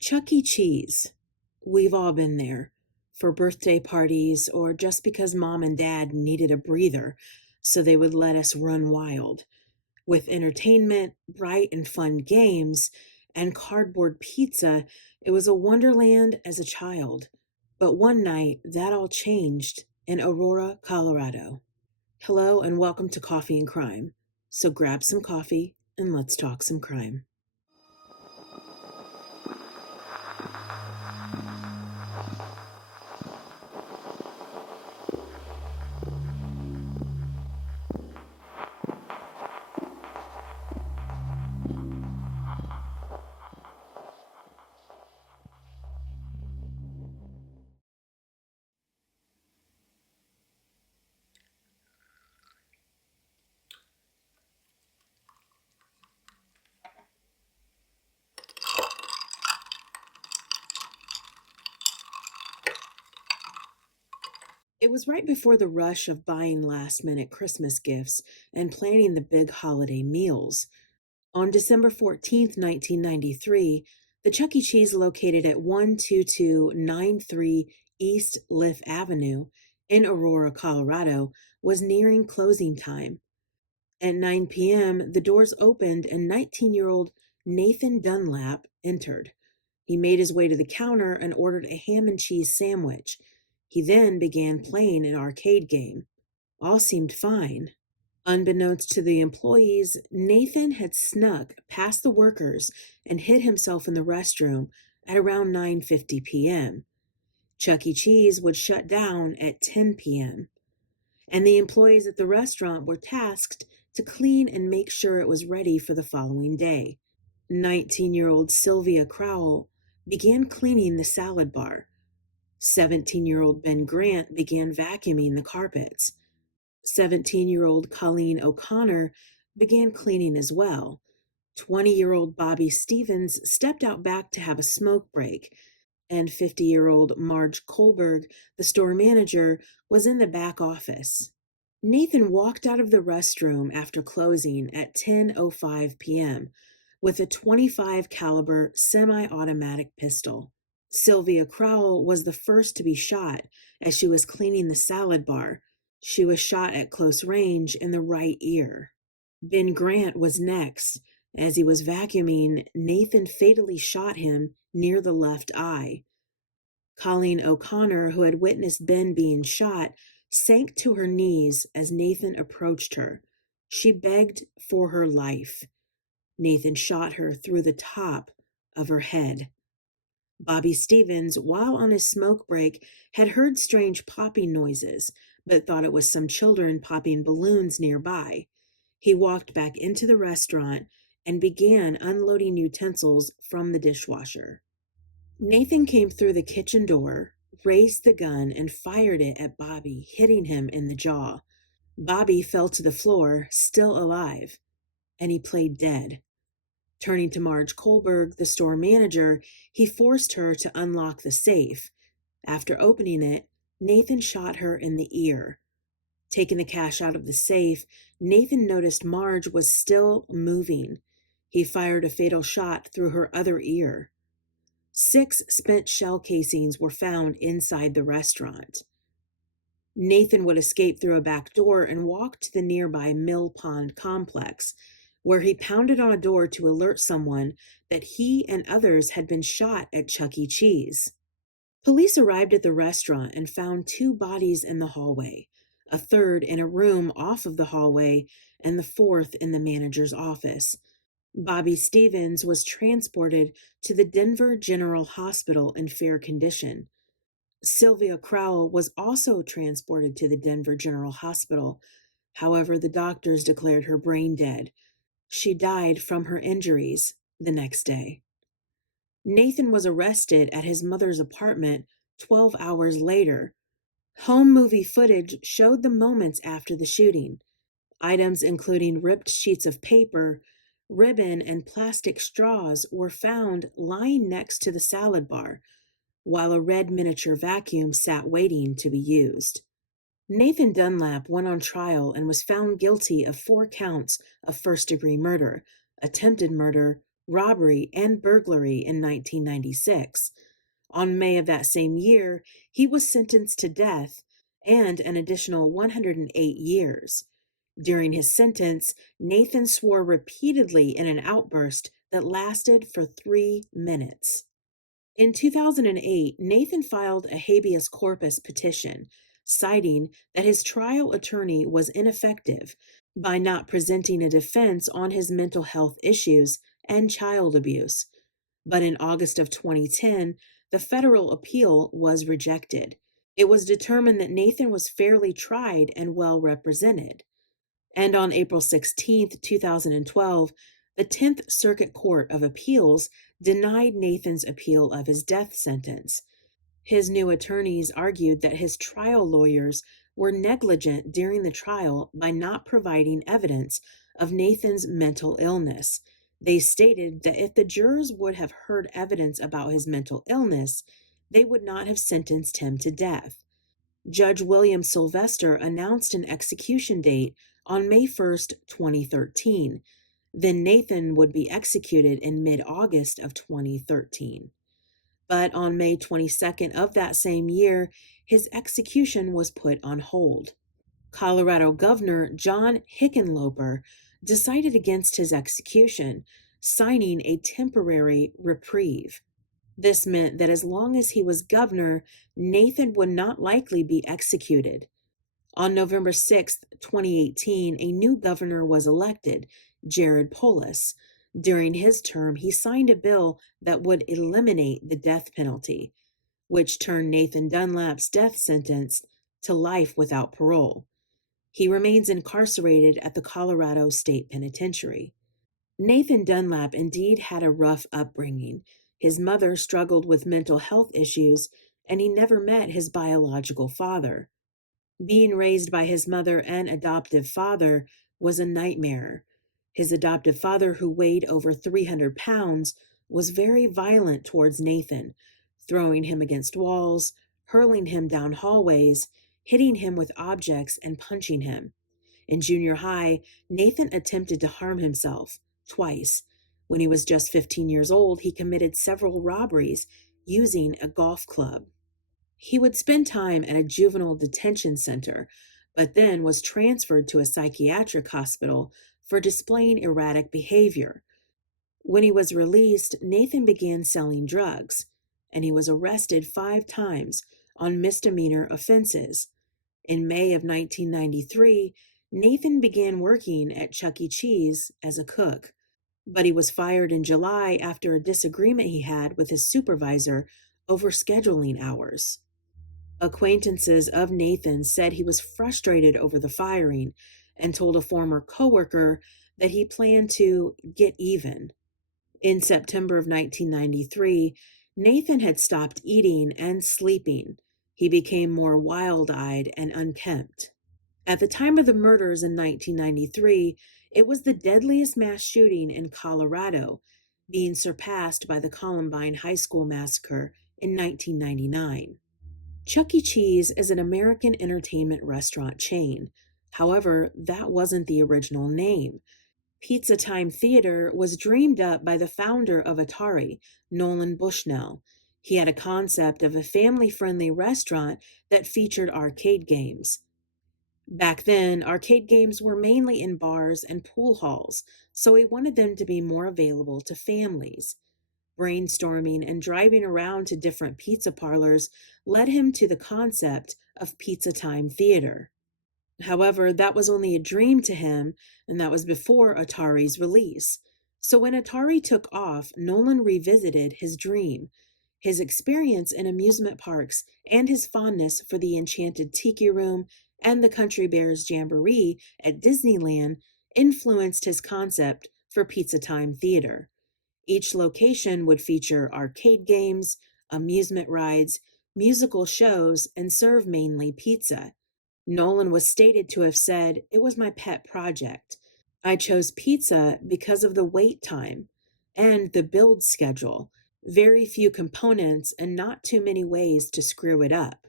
Chuck E. Cheese. We've all been there. For birthday parties or just because mom and dad needed a breather, so they would let us run wild. With entertainment, bright and fun games, and cardboard pizza, it was a wonderland as a child. But one night, that all changed in Aurora, Colorado. Hello, and welcome to Coffee and Crime. So grab some coffee and let's talk some crime. It was right before the rush of buying last minute Christmas gifts and planning the big holiday meals. On December 14th, 1993, the Chuck E. Cheese located at 12293 East Liff Avenue in Aurora, Colorado, was nearing closing time. At 9 p.m., the doors opened and 19-year-old Nathan Dunlap entered. He made his way to the counter and ordered a ham and cheese sandwich. He then began playing an arcade game. All seemed fine. Unbeknownst to the employees, Nathan had snuck past the workers and hid himself in the restroom at around 9:50 p.m. Chuck E. Cheese would shut down at 10 p.m., and the employees at the restaurant were tasked to clean and make sure it was ready for the following day. 19-year-old Sylvia Crowell began cleaning the salad bar. 17-year-old Ben Grant began vacuuming the carpets. 17-year-old Colleen O'Connor began cleaning as well. 20-year-old Bobby Stevens stepped out back to have a smoke break, and 50-year-old Marge Kohlberg, the store manager, was in the back office. Nathan walked out of the restroom after closing at 10:05 p.m. with a .25 caliber semi-automatic pistol. Sylvia Crowell was the first to be shot as she was cleaning the salad bar. She was shot at close range in the right ear. Ben Grant was next. As he was vacuuming, Nathan fatally shot him near the left eye. Colleen O'Connor, who had witnessed Ben being shot, sank to her knees as Nathan approached her. She begged for her life. Nathan shot her through the top of her head. Bobby Stevens, while on his smoke break, had heard strange popping noises, but thought it was some children popping balloons nearby. He walked back into the restaurant and began unloading utensils from the dishwasher. Nathan came through the kitchen door, raised the gun, and fired it at Bobby, hitting him in the jaw. Bobby fell to the floor, still alive, and he played dead. Turning to Marge Kohlberg, the store manager, he forced her to unlock the safe. After opening it, Nathan shot her in the ear. Taking the cash out of the safe, Nathan noticed Marge was still moving. He fired a fatal shot through her other ear. 6 spent shell casings were found inside the restaurant. Nathan would escape through a back door and walk to the nearby Mill Pond complex, where he pounded on a door to alert someone that he and others had been shot at Chuck E. Cheese. Police arrived at the restaurant and found 2 bodies in the hallway, a third in a room off of the hallway, and the 4th in the manager's office. Bobby Stevens was transported to the Denver General Hospital in fair condition. Sylvia Crowell was also transported to the Denver General Hospital. However, the doctors declared her brain dead. She died from her injuries the next day. Nathan was arrested at his mother's apartment 12 hours later. Home movie footage showed the moments after the shooting. Items including ripped sheets of paper, ribbon, and plastic straws were found lying next to the salad bar, while a red miniature vacuum sat waiting to be used. Nathan Dunlap went on trial and was found guilty of 4 counts of first-degree murder, attempted murder, robbery, and burglary in 1996. On May of that same year, he was sentenced to death and an additional 108 years. During his sentence, Nathan swore repeatedly in an outburst that lasted for 3 minutes. In 2008, Nathan filed a habeas corpus petition, citing that his trial attorney was ineffective by not presenting a defense on his mental health issues and child abuse. But in August of 2010, the federal appeal was rejected. It was determined that Nathan was fairly tried and well represented. And on April 16, 2012, the 10th Circuit Court of Appeals denied Nathan's appeal of his death sentence. His new attorneys argued that his trial lawyers were negligent during the trial by not providing evidence of Nathan's mental illness. They stated that if the jurors would have heard evidence about his mental illness, they would not have sentenced him to death. Judge William Sylvester announced an execution date on May 1st, 2013. Then Nathan would be executed in mid-August of 2013. But on May 22nd of that same year, his execution was put on hold. Colorado Governor John Hickenlooper decided against his execution, signing a temporary reprieve. This meant that as long as he was governor, Nathan would not likely be executed. On November 6, 2018, a new governor was elected, Jared Polis. During his term, he signed a bill that would eliminate the death penalty, which turned Nathan Dunlap's death sentence to life without parole. He remains incarcerated at the Colorado State Penitentiary. Nathan Dunlap indeed had a rough upbringing. His mother struggled with mental health issues, and he never met his biological father. Being raised by his mother and adoptive father was a nightmare. His adoptive father, who weighed over 300 pounds, was very violent towards Nathan, throwing him against walls, hurling him down hallways, hitting him with objects, and punching him. In junior high, Nathan attempted to harm himself twice. When he was just 15 years old, he committed several robberies using a golf club. He would spend time at a juvenile detention center, but then was transferred to a psychiatric hospital for displaying erratic behavior. When he was released, Nathan began selling drugs, and he was arrested 5 times on misdemeanor offenses. In May of 1993, Nathan began working at Chuck E. Cheese as a cook, but he was fired in July after a disagreement he had with his supervisor over scheduling hours. Acquaintances of Nathan said he was frustrated over the firing and told a former coworker that he planned to get even. In September of 1993, Nathan had stopped eating and sleeping. He became more wild-eyed and unkempt. At the time of the murders in 1993, it was the deadliest mass shooting in Colorado, being surpassed by the Columbine High School massacre in 1999. Chuck E. Cheese is an American entertainment restaurant chain. However, that wasn't the original name. Pizza Time Theater was dreamed up by the founder of Atari, Nolan Bushnell. He had a concept of a family-friendly restaurant that featured arcade games. Back then, arcade games were mainly in bars and pool halls, so he wanted them to be more available to families. Brainstorming and driving around to different pizza parlors led him to the concept of Pizza Time Theater. However, that was only a dream to him, and that was before Atari's release. So when Atari took off, Nolan revisited his dream. His experience in amusement parks and his fondness for the Enchanted Tiki Room and the Country Bears Jamboree at Disneyland influenced his concept for Pizza Time Theater. Each location would feature arcade games, amusement rides, musical shows, and serve mainly pizza. Nolan was stated to have said, "It was my pet project. I chose pizza because of the wait time and the build schedule. Very few components and not too many ways to screw it up."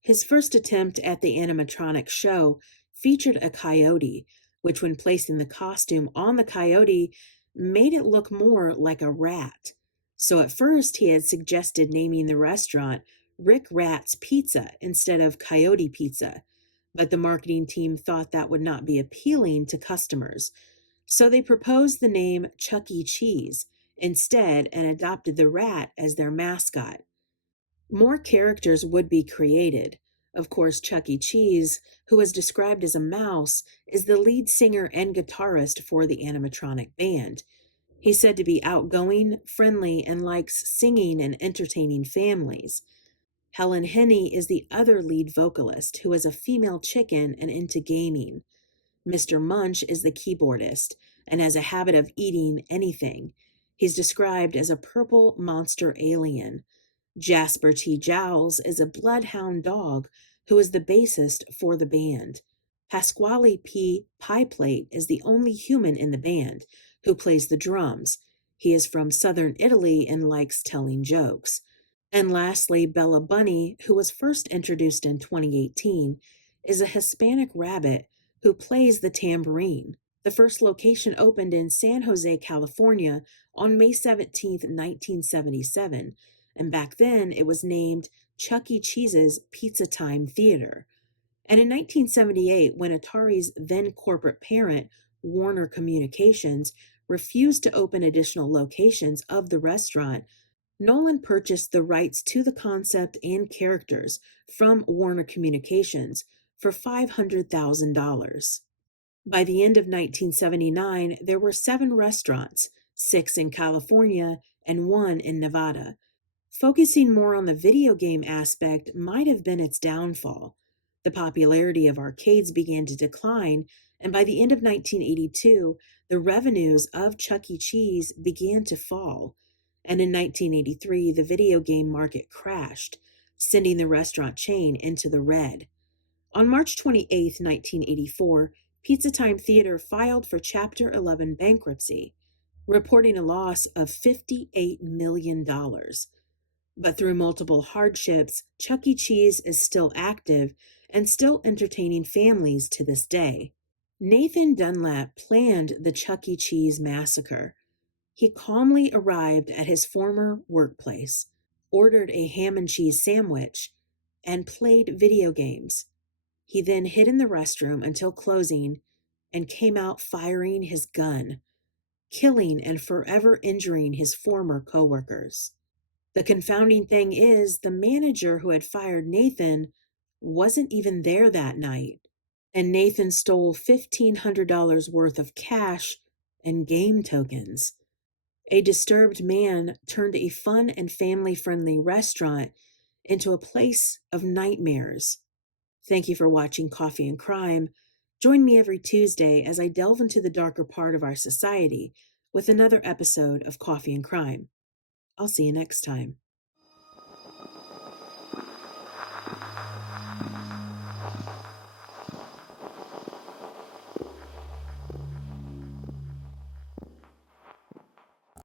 His first attempt at the animatronic show featured a coyote, which when placing the costume on the coyote made it look more like a rat. So at first, he had suggested naming the restaurant Rick Rat's Pizza instead of Coyote Pizza, but the marketing team thought that would not be appealing to customers. So they proposed the name Chuck E. Cheese instead and adopted the rat as their mascot. More characters would be created. Of course, Chuck E. Cheese, who was described as a mouse, is the lead singer and guitarist for the animatronic band. He's said to be outgoing, friendly, and likes singing and entertaining families. Helen Henney is the other lead vocalist, who is a female chicken and into gaming. Mr. Munch is the keyboardist and has a habit of eating anything. He's described as a purple monster alien. Jasper T. Jowls is a bloodhound dog who is the bassist for the band. Pasquale P. Pieplate is the only human in the band who plays the drums. He is from southern Italy and likes telling jokes. And lastly, Bella Bunny, who was first introduced in 2018, is a Hispanic rabbit who plays the tambourine. The first location opened in San Jose, California on May 17, 1977, and back then it was named Chuck E. Cheese's Pizza Time Theater. And in 1978, when Atari's then corporate parent, Warner Communications, refused to open additional locations of the restaurant, Nolan purchased the rights to the concept and characters from Warner Communications for $500,000. By the end of 1979, there were 7 restaurants, 6 in California and 1 in Nevada. Focusing more on the video game aspect might have been its downfall. The popularity of arcades began to decline, and by the end of 1982, the revenues of Chuck E. Cheese began to fall. And in 1983, the video game market crashed, sending the restaurant chain into the red. On March 28, 1984, Pizza Time Theater filed for Chapter 11 bankruptcy, reporting a loss of $58 million. But through multiple hardships, Chuck E. Cheese is still active and still entertaining families to this day. Nathan Dunlap planned the Chuck E. Cheese massacre. He calmly arrived at his former workplace, ordered a ham and cheese sandwich, and played video games. He then hid in the restroom until closing and came out firing his gun, killing and forever injuring his former coworkers. The confounding thing is, the manager who had fired Nathan wasn't even there that night, and Nathan stole $1,500 worth of cash and game tokens. A disturbed man turned a fun and family-friendly restaurant into a place of nightmares. Thank you for watching Coffee and Crime. Join me every Tuesday as I delve into the darker part of our society with another episode of Coffee and Crime. I'll see you next time.